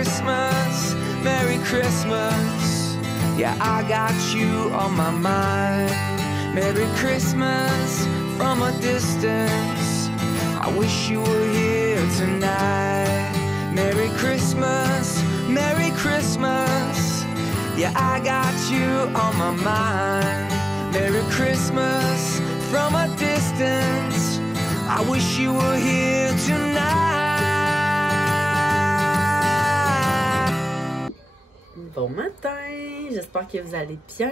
Christmas, Merry Christmas. Yeah, I got you on my mind. Merry Christmas from a distance. I wish you were here tonight. Merry Christmas, Merry Christmas. Yeah, I got you on my mind. Merry Christmas from a distance. I wish you were here tonight. Bon matin, j'espère que vous allez bien.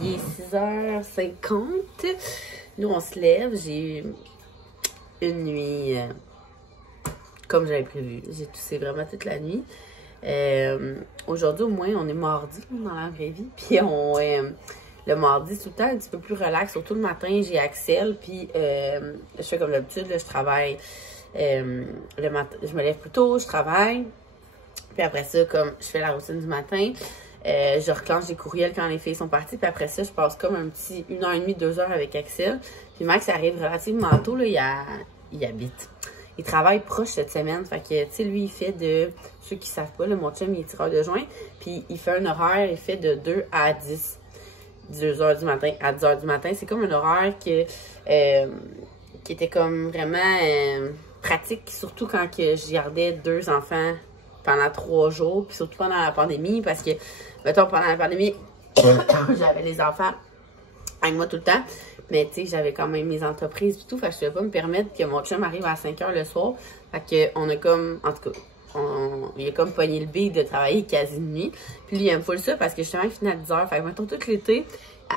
Il est 6h50. Nous, on se lève. J'ai eu une nuit comme j'avais prévu. J'ai toussé vraiment toute la nuit. Aujourd'hui, au moins, on est mardi dans la vraie vie. Puis, le mardi, c'est tout le temps un petit peu plus relax. Surtout le matin, j'ai Axel. Puis, je fais comme d'habitude, je travaille. Le matin, je me lève plus tôt, je travaille. Puis après ça, comme je fais la routine du matin, je reclenche des courriels quand les filles sont parties. Puis après ça, je passe comme un petit 1h30, 2h avec Axel. Puis Max arrive relativement tôt, là, il habite. Il travaille proche cette semaine. Fait que, tu sais, lui, il fait de... Ceux qui savent pas, là, mon chum, il est tireur de joint. Puis il fait un horaire, il fait de 2 à 10. 2h du matin à 10h du matin. C'est comme un horaire qui était comme vraiment pratique, surtout quand que je gardais 2 enfants pendant 3 jours, puis surtout pendant la pandémie, parce que, mettons, pendant la pandémie, j'avais les enfants avec moi tout le temps, mais tu sais, j'avais quand même mes entreprises et tout, fait que je ne pouvais pas me permettre que mon chum arrive à 5h le soir, fait qu'on a comme, en tout cas, il a comme pogné le beat de travailler quasi de nuit, puis lui, il aime full ça, parce que justement, il finit à 10h, fait que, mettons, tout l'été,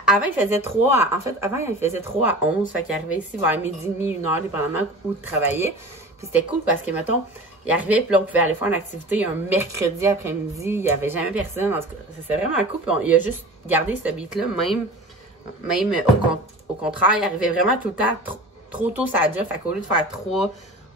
avant, il faisait 3 à, en fait, avant, il faisait 3 à 11, fait qu'il arrivait ici vers midi et demi, 1h, dépendamment où il travaillait, puis c'était cool, parce que, mettons, il arrivait, puis là, on pouvait aller faire une activité un mercredi après-midi. Il n'y avait jamais personne. C'était vraiment cool. Puis il a juste gardé ce beat-là, même au contraire, il arrivait vraiment tout le temps trop tôt sa job. Fait qu'au lieu de faire 3,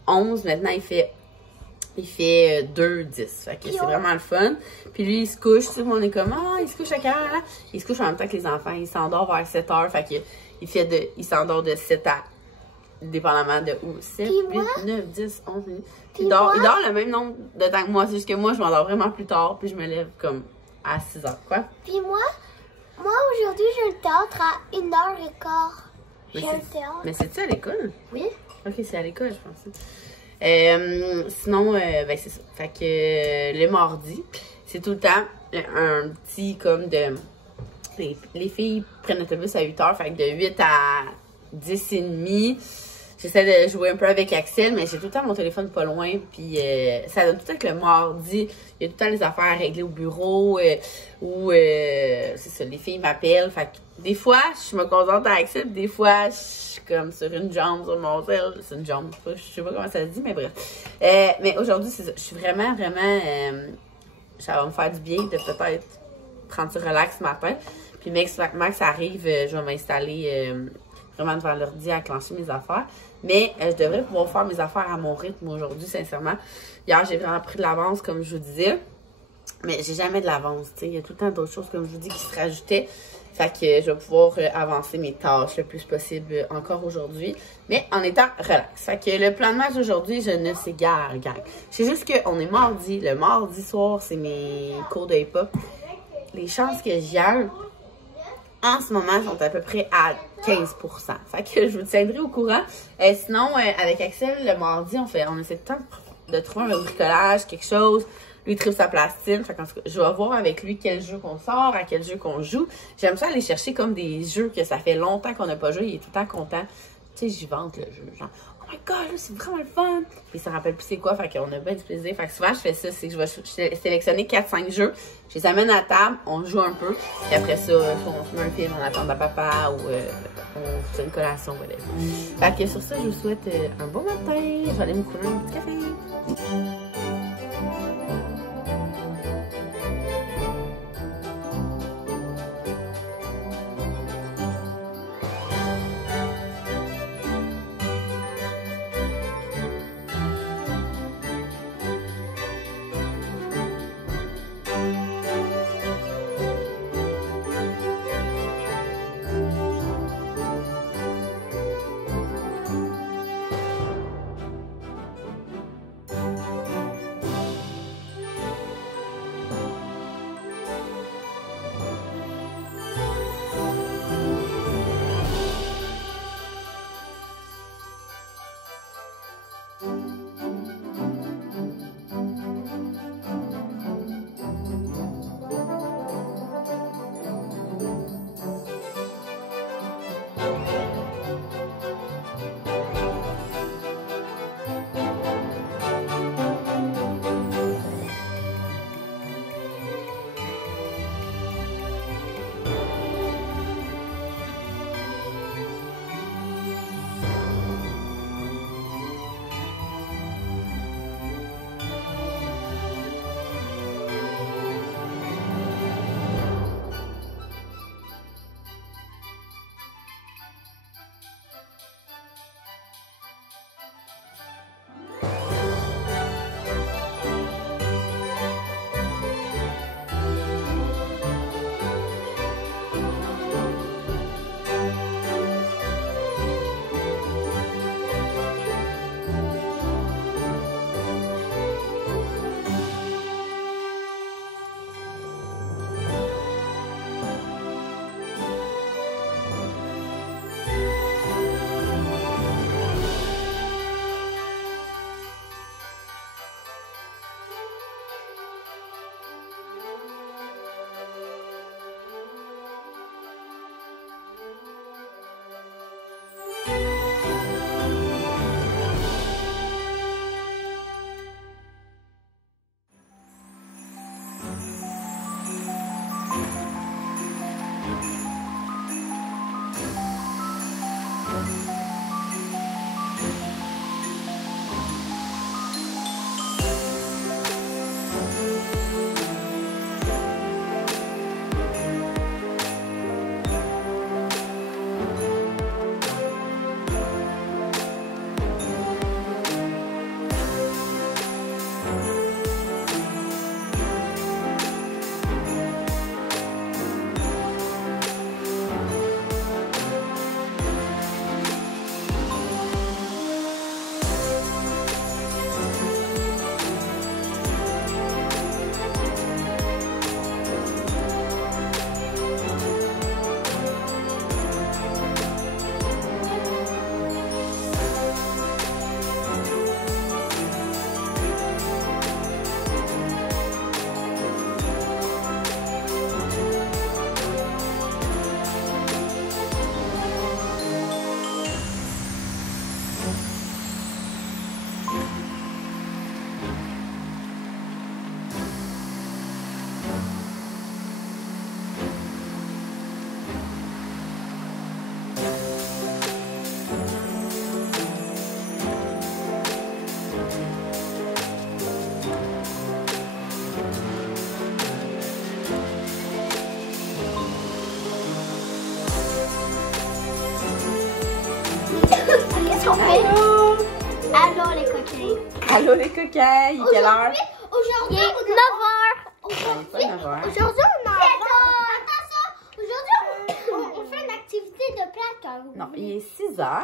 11, maintenant, il fait 2, 10. Fait que c'est vraiment le fun. Puis lui, il se couche. Tu sais, on est comme, il se couche à quelle heure, là? Il se couche en même temps que les enfants. Il s'endort vers 7h. Fait que il s'endort de 7 à... dépendamment de où. 7, 8, 9, 10, 11 minutes. Il dort le même nombre de temps que moi. C'est juste que moi, je m'endors vraiment plus tard. Puis je me lève comme à 6 heures. Quoi? Puis moi aujourd'hui, j'ai le théâtre à 1h15. J'ai le théâtre. Mais c'est-tu à l'école? Oui. Ok, c'est à l'école, je pense. Sinon, ben c'est ça. Fait que le mardi, c'est tout le temps un petit comme de... Les filles prennent l'autobus à 8 heures. Fait que de 8 à 10h30, j'essaie de jouer un peu avec Axel, mais j'ai tout le temps mon téléphone pas loin, puis ça donne tout le temps que le mardi, il y a tout le temps les affaires à régler au bureau, ou c'est ça, les filles m'appellent, fait que des fois, je me concentre avec Axel, des fois, je suis comme sur une jambe sur mon tel, c'est une jambe, je sais pas comment ça se dit, mais bref. Mais aujourd'hui, c'est ça, je suis vraiment, ça va me faire du bien de peut-être prendre du relax ce matin, puis Max arrive, je vais m'installer... vraiment devant l'ordi à clencher mes affaires. Mais je devrais pouvoir faire mes affaires à mon rythme aujourd'hui, sincèrement. Hier, j'ai vraiment pris de l'avance, comme je vous disais. Mais j'ai jamais de l'avance, tu sais. Il y a tout le temps d'autres choses, comme je vous dis, qui se rajoutaient. Fait que je vais pouvoir avancer mes tâches le plus possible encore aujourd'hui. Mais en étant relax. Fait que le plan de match aujourd'hui, je ne sais guère, gang. C'est juste qu'on est mardi. Le mardi soir, c'est mes cours de hip-hop. Les chances que j'y aille, en ce moment, sont à peu près à 15%. Fait que je vous tiendrai au courant. Sinon, avec Axel, le mardi, on essaie de trouver un bricolage, quelque chose. Lui, il tripe sa plastine. Fait qu'en tout cas, je vais voir avec lui quel jeu qu'on sort, à quel jeu qu'on joue. J'aime ça aller chercher comme des jeux que ça fait longtemps qu'on n'a pas joué. Il est tout le temps content. Tu sais, j'y vante le jeu. Genre, oh my god, c'est vraiment le fun. Puis il se rappelle plus c'est quoi. Fait qu'on a bien du plaisir. Fait que souvent, je fais ça. C'est que je vais sélectionner 4-5 jeux. Je les amène à table. On joue un peu. Puis après ça, on se met un film, on attend à papa ou on fait une collation, whatever. Fait que sur ça, je vous souhaite un bon matin. Je vais aller me couler un petit café. fait. Allô les coquins. Allô les coquins, il est quelle heure? Aujourd'hui, 9h. Aujourd'hui, Aujourd'hui, on a... Aujourd'hui, on fait une activité de plateau. non, il est 6h.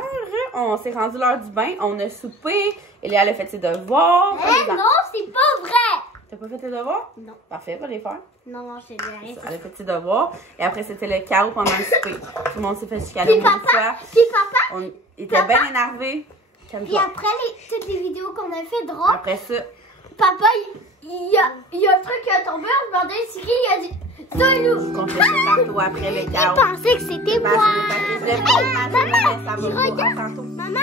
On s'est rendu l'heure du bain. On a soupé. Elia a fait ses devoirs. Non, c'est pas vrai. T'as pas fait tes devoirs? Non. Parfait, va les faire. Non, c'est rien. Elle a fait ses devoirs. Et après, c'était le chaos pendant le souper. Tout le monde s'est fait chicaner une fois. Puis papa, Il était bien énervé. puis après toutes les vidéos qu'on a fait drôles, Après ça, papa, il y a un truc qui est tombé, on se demandait si il a dit c'est nous. on fait ça tantôt après le Il chaos. pensait que c'était moi. Ça va regarde. tantôt. Maman.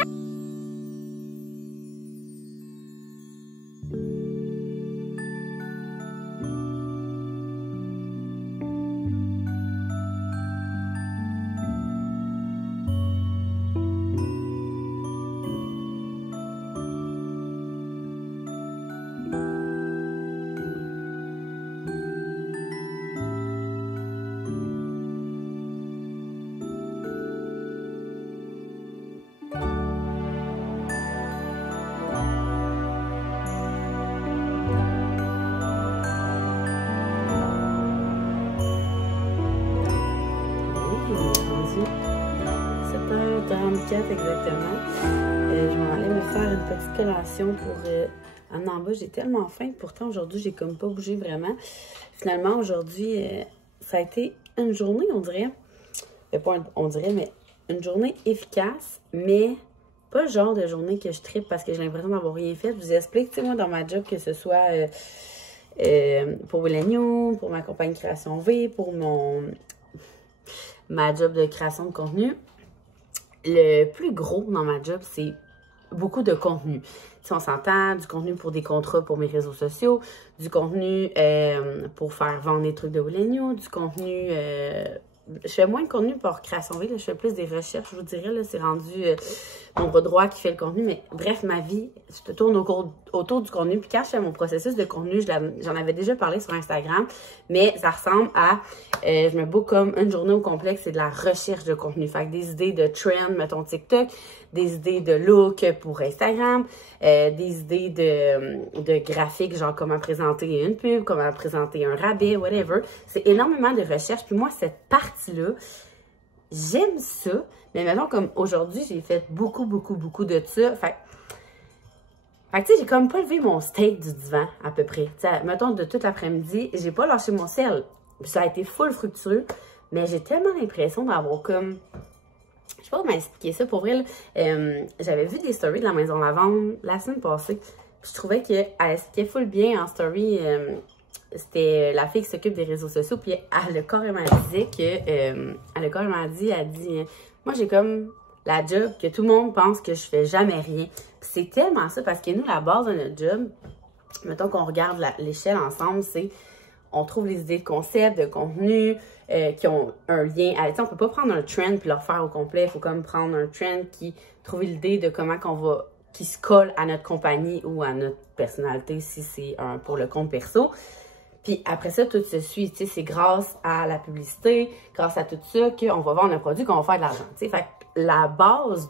Exactement. Je m'en allais me faire une petite collation pour en bas. J'ai tellement faim. Pourtant, aujourd'hui, j'ai comme pas bougé vraiment. Finalement, aujourd'hui, ça a été une journée, on dirait. On dirait, mais une journée efficace, mais pas le genre de journée que je trippe parce que j'ai l'impression d'avoir rien fait. Je vous explique, tu sais, moi, dans ma job, que ce soit pour Willenio, pour ma compagnie Création V, pour ma job de création de contenu. Le plus gros dans ma job, c'est beaucoup de contenu. Si on s'entend, du contenu pour des contrats pour mes réseaux sociaux, du contenu pour faire vendre des trucs de Willenio, du contenu... je fais moins de contenu pour Création V, là, je fais plus des recherches, je vous dirais, là, c'est rendu mon bras droit qui fait le contenu, mais bref, ma vie se tourne autour du contenu, puis quand je fais mon processus de contenu, j'en avais déjà parlé sur Instagram, mais ça ressemble à, je me book comme une journée au complexe, c'est de la recherche de contenu, fait que des idées de trend, mettons TikTok, des idées de look pour Instagram, des idées de graphiques, genre comment présenter une pub, comment présenter un rabais, whatever. C'est énormément de recherche. Puis moi, cette partie-là, j'aime ça. Mais maintenant, comme aujourd'hui, j'ai fait beaucoup de ça. Fait que tu sais, j'ai comme pas levé mon steak du divan, à peu près. T'sais, mettons, de toute l'après-midi, j'ai pas lâché mon sel. Puis ça a été full fructueux. Mais j'ai tellement l'impression d'avoir comme... Je sais pas comment expliquer ça. Pour vrai, j'avais vu des stories de la Maison Lavande la semaine passée. Puis je trouvais qu'elle expliquait full bien en story. C'était la fille qui s'occupe des réseaux sociaux. Puis elle a carrément dit moi j'ai comme la job que tout le monde pense que je fais jamais rien. Puis c'est tellement ça parce que nous, la base de notre job, mettons qu'on regarde l'échelle ensemble, c'est on trouve les idées de concept, de contenu qui ont un lien avec... On peut pas prendre un trend puis le refaire au complet. Il faut comme prendre un trend qui trouve l'idée de comment qu'on va... qui se colle à notre compagnie ou à notre personnalité si c'est pour le compte perso. Puis après ça, tout se suit. Tu sais, c'est grâce à la publicité, grâce à tout ça qu'on va vendre un produit, qu'on va faire de l'argent. Tu sais, fait que la base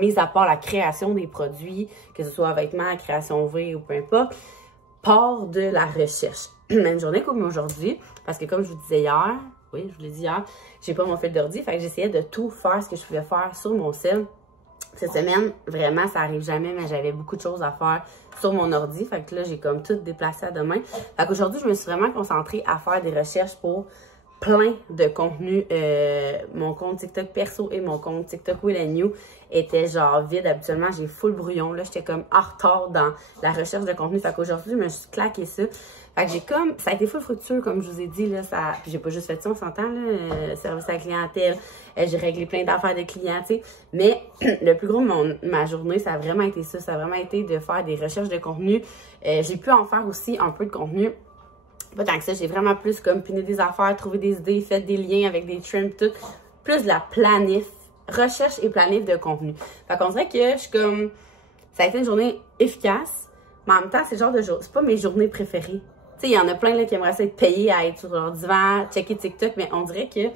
mis à part la création des produits, que ce soit vêtements, création V ou peu importe, part de la recherche. Même journée comme aujourd'hui, parce que comme je vous disais hier, oui, je vous l'ai dit hier, j'ai pas mon fil d'ordi, fait que j'essayais de tout faire ce que je pouvais faire sur mon cell. Cette semaine, vraiment, ça arrive jamais, mais j'avais beaucoup de choses à faire sur mon ordi, fait que là, j'ai comme tout déplacé à demain. Fait qu'aujourd'hui, je me suis vraiment concentrée à faire des recherches pour plein de contenu. Mon compte TikTok perso et mon compte TikTok Willenio étaient genre vides. Habituellement, j'ai full brouillon. Là, j'étais comme en retard dans la recherche de contenu. Fait qu'aujourd'hui, je me suis claqué ça. Fait que j'ai comme... Ça a été full fructueux, comme je vous ai dit. Là, puis j'ai pas juste fait ça, on s'entend, là. Service à la clientèle. J'ai réglé plein d'affaires de clients, tu sais. Mais le plus gros de ma journée, ça a vraiment été ça. Ça a vraiment été de faire des recherches de contenu. J'ai pu en faire aussi un peu de contenu. Pas tant que ça, j'ai vraiment plus comme piné des affaires, trouvé des idées, fait des liens avec des trends, tout. Plus de la planif, recherche et planif de contenu. Fait qu'on dirait que je suis comme... Ça a été une journée efficace, mais en même temps, c'est le genre de jour... C'est pas mes journées préférées. Tu sais, il y en a plein là qui aimeraient ça être payés à être sur leur divan, checker TikTok, mais on dirait que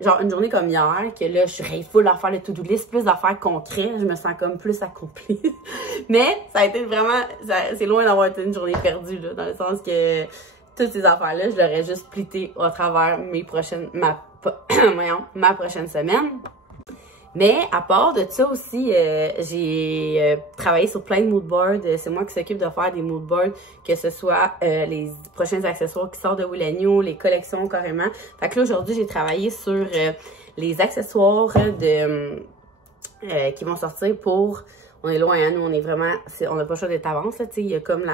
genre une journée comme hier, que là, je suis full à faire le to-do list, plus d'affaires concrètes, je me sens comme plus accomplie. Mais ça a été vraiment, c'est loin d'avoir été une journée perdue, là, dans le sens que toutes ces affaires-là, je l'aurais juste splitté à travers ma prochaine semaine. Mais à part de ça aussi, j'ai travaillé sur plein de moodboards. C'est moi qui s'occupe de faire des moodboards, que ce soit les prochains accessoires qui sortent de Will & You, les collections carrément. Fait que là, aujourd'hui, j'ai travaillé sur les accessoires qui vont sortir pour... On est loin, hein, nous, on est vraiment... on n'a pas le choix d'être avance, là, tu sais. Il y a comme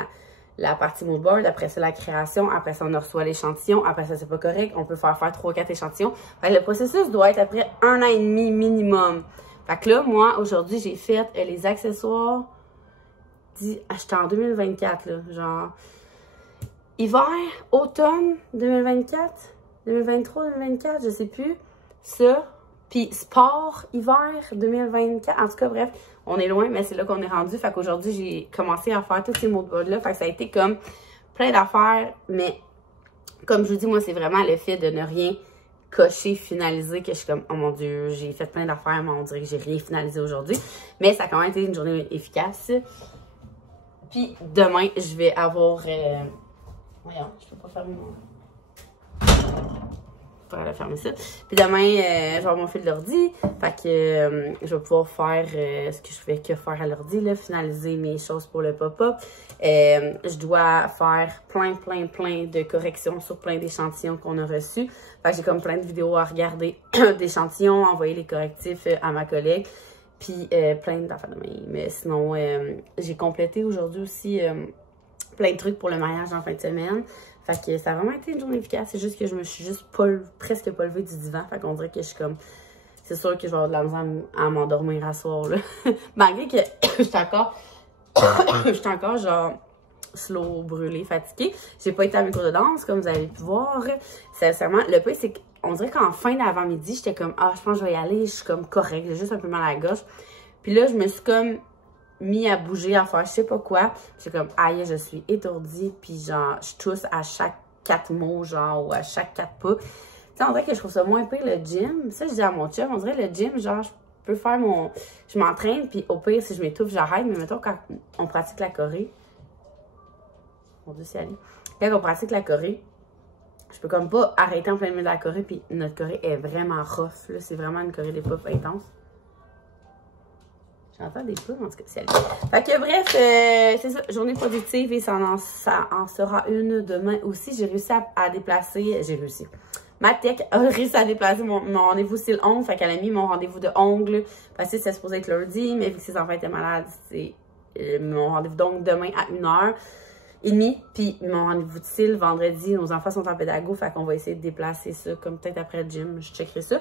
la partie moodboard, après ça, la création, après ça, on reçoit l'échantillon, après ça, c'est pas correct, on peut faire 3-4 échantillons. Fait que le processus doit être après 1 an et demi minimum. Fait que là, moi, aujourd'hui, j'ai fait les accessoires, j'étais en 2024, là, genre, hiver, automne 2024, 2023, 2024, je sais plus, ça, puis sport, hiver 2024, en tout cas, bref, on est loin, mais c'est là qu'on est rendu. Fait qu'aujourd'hui, j'ai commencé à faire tous ces moodboards-là. Fait que ça a été comme plein d'affaires. Mais comme je vous dis, moi, c'est vraiment le fait de ne rien cocher, finaliser, que je suis comme, oh mon Dieu, j'ai fait plein d'affaires, mais on dirait que j'ai rien finalisé aujourd'hui. Mais ça a quand même été une journée efficace. Puis demain, je vais avoir... Voyons, je peux pas fermer mon... Aller fermer ça. Puis demain, je vais avoir mon fil d'ordi. Fait que je vais pouvoir faire ce que je fais que faire à l'ordi, là, finaliser mes choses pour le pop-up. Je dois faire plein de corrections sur plein d'échantillons qu'on a reçus. Fait que j'ai comme plein de vidéos à regarder d'échantillons, envoyer les correctifs à ma collègue. Puis plein d'affaires de main. Mais sinon, j'ai complété aujourd'hui aussi plein de trucs pour le mariage en fin de semaine. Fait que ça a vraiment été une journée efficace. C'est juste que je me suis juste presque pas levée du divan. Fait qu'on dirait que je suis comme... C'est sûr que je vais avoir de la misère à m'endormir à soir, là. Malgré que je suis encore genre slow, brûlée, fatiguée. J'ai pas été à mes cours de danse, comme vous avez pu voir. Sincèrement, le pire, c'est qu'on dirait qu'en fin d'avant-midi, j'étais comme, je pense que je vais y aller. Je suis comme correcte. J'ai juste un peu mal à la gorge. Puis là, je me suis comme... mis à bouger, à faire je sais pas quoi. J'ai comme, aïe, je suis étourdie, puis genre, je tousse à chaque 4 mots, genre, ou à chaque 4 pas. Tu sais, on dirait que je trouve ça moins pire le gym. Ça, je dis à mon chum, on dirait le gym, genre, je peux faire je m'entraîne, puis au pire, si je m'étouffe, j'arrête. Mais mettons, quand on pratique la choré, mon Dieu, c'est Ali. Quand on pratique la choré, je peux comme pas arrêter en plein milieu de la choré, puis notre choré est vraiment rough, là. C'est vraiment une choré des pop intense. J'entends des plumes, en tout cas, c'est elle. Fait que bref, c'est ça, journée productive et ça en sera une demain aussi. J'ai réussi à déplacer, ma tech a réussi à déplacer mon rendez-vous style ongle, fait qu'elle a mis mon rendez-vous de ongles, parce que c'était supposé être lundi, mais vu que ses enfants étaient malades, c'est mon rendez-vous d'ongles demain à 1h30, puis mon rendez-vous de cils vendredi, nos enfants sont en pédago, fait qu'on va essayer de déplacer ça, comme peut-être après le gym, je checkerai ça.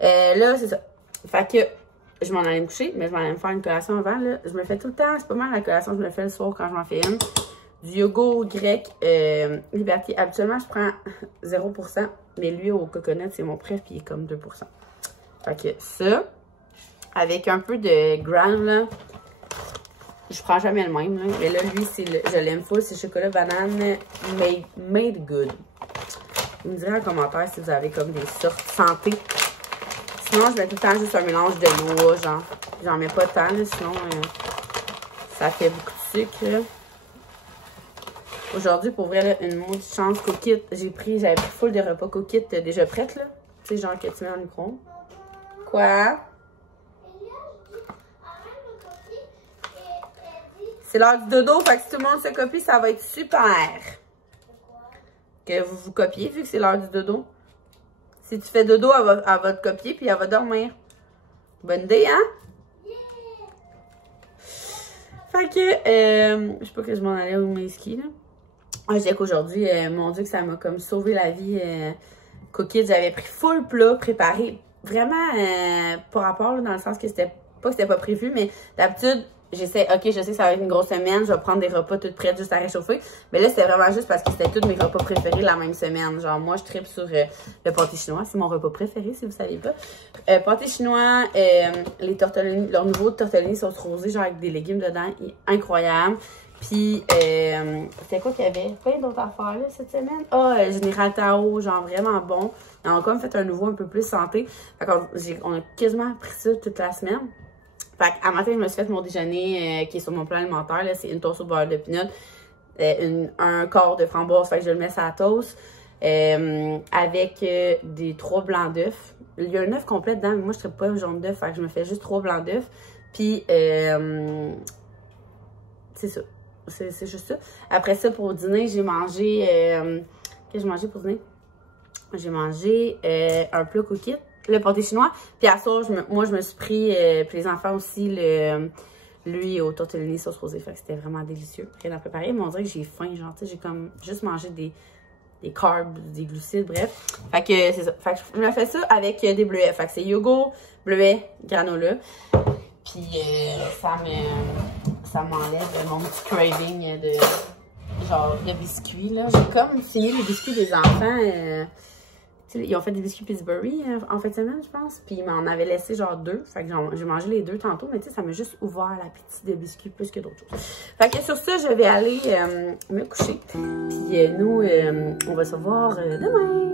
Là, c'est ça. Fait que je m'en allais me coucher, mais je m'en allais me faire une collation avant, là. Je me fais tout le temps, c'est pas mal la collation que je me fais le soir quand je m'en fais une. Du yogourt grec Liberté. Habituellement, je prends 0%, mais lui, au coconut, c'est mon préf, puis il est comme 2%. Fait que ça, avec un peu de graham, là, je prends jamais le même, là. Mais là, lui, je l'aime full, c'est chocolat banane made good. Vous me direz en commentaire si vous avez comme des sortes santé. Sinon, je mets tout le temps juste un mélange de noix, genre. J'en mets pas tant, là, sinon ça fait beaucoup de sucre, là. Aujourd'hui, pour vrai, là, une maudite chance coquille. J'avais pris full de repas coquille déjà prêtes, là. Tu sais, genre que tu mets dans le micro. Quoi? C'est l'heure du dodo, fait que si tout le monde se copie, ça va être super. Que vous vous copiez, vu que c'est l'heure du dodo. Si tu fais dodo, elle va te copier, puis elle va dormir. Bonne idée, hein? Yeah! Fait que, je sais pas que je m'en allais au ski, là. Je disais qu'aujourd'hui, mon Dieu, que ça m'a comme sauvé la vie. Cookies, j'avais pris full plat, préparé. Vraiment, par rapport, là, dans le sens que c'était pas prévu, mais d'habitude, j'essaie, ok, je sais que ça va être une grosse semaine, je vais prendre des repas toutes prêtes juste à réchauffer. Mais là, c'était vraiment juste parce que c'était tous mes repas préférés la même semaine. Genre, moi, je tripe sur le pâté chinois. C'est mon repas préféré, si vous savez pas. Pâté chinois, les tortellini, leur nouveau tortellini sauce rosée, genre avec des légumes dedans, incroyable. Puis, c'était quoi qu'il y avait? Plein d'autres affaires là, cette semaine. Général Tao, genre vraiment bon. On a comme fait un nouveau un peu plus santé. Fait qu'on a quasiment pris ça toute la semaine. Fait qu'à matin, je me suis fait mon déjeuner qui est sur mon plan alimentaire. C'est une toast au beurre de pinot, un quart de framboise, fait que je le mets sur la toast. Avec des 3 blancs d'œufs. Il y a un œuf complet dedans, mais moi je ne pas un jaune d'œuf, fait que je me fais juste 3 blancs d'œufs. Puis, c'est ça. C'est juste ça. Après ça, pour dîner, j'ai mangé... qu'est-ce que j'ai mangé pour dîner? J'ai mangé un plat cookie, le pâté chinois. Puis à soir, moi, je me suis pris, puis les enfants aussi, lui au tortellini sauce rosée. Fait que c'était vraiment délicieux. Rien à préparer, mais on dirait que j'ai faim. Genre, tu sais, j'ai comme juste mangé des carbs, des glucides, bref. Fait que c'est ça. Fait que je me fais ça avec des bleuets. Fait que c'est yogourt, bleuets, granola. Puis ça m'enlève mon petit craving de biscuits, là. J'ai comme fini les biscuits des enfants. Ils ont fait des biscuits Pillsbury en fin de semaine, je pense. Puis ils m'en avaient laissé genre 2. Fait que j'ai mangé les 2 tantôt. Mais tu sais, ça m'a juste ouvert l'appétit de biscuits plus que d'autres choses. Fait que sur ça, je vais aller me coucher. Puis nous, on va se voir demain.